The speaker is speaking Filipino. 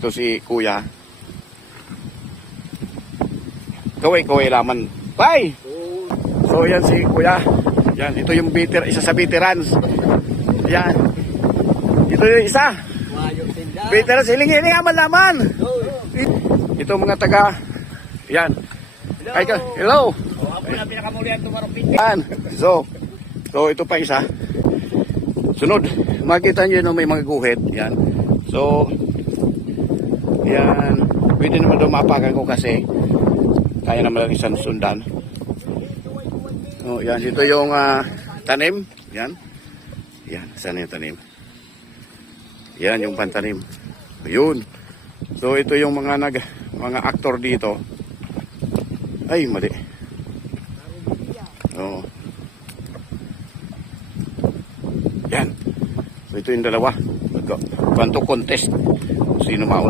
Ito si Kuya. Kaway laman. Bye! So yan si Kuya. Yan, ito yung isa sa veterans. Yan. Ito yung isa. Veterans, hiling-hiling aman laman. Ito mga taga. Yan. Ay ka, hello. Yan. So ito pa isa. Sunod, makita nyo na may mga guhit. Yan. So, yan. Pwede naman daw mapakan ko kasi kaya naman lang isang sundan. Oh, yan. Ito yung tanim. Yan. Yan. Saan yung tanim? Yan yung pantanim. Ayun. So, ito yung mga aktor dito. Ay, mali. Oh. Yan. So, ito yung dalawa. Kwanto contest. Sino mauna.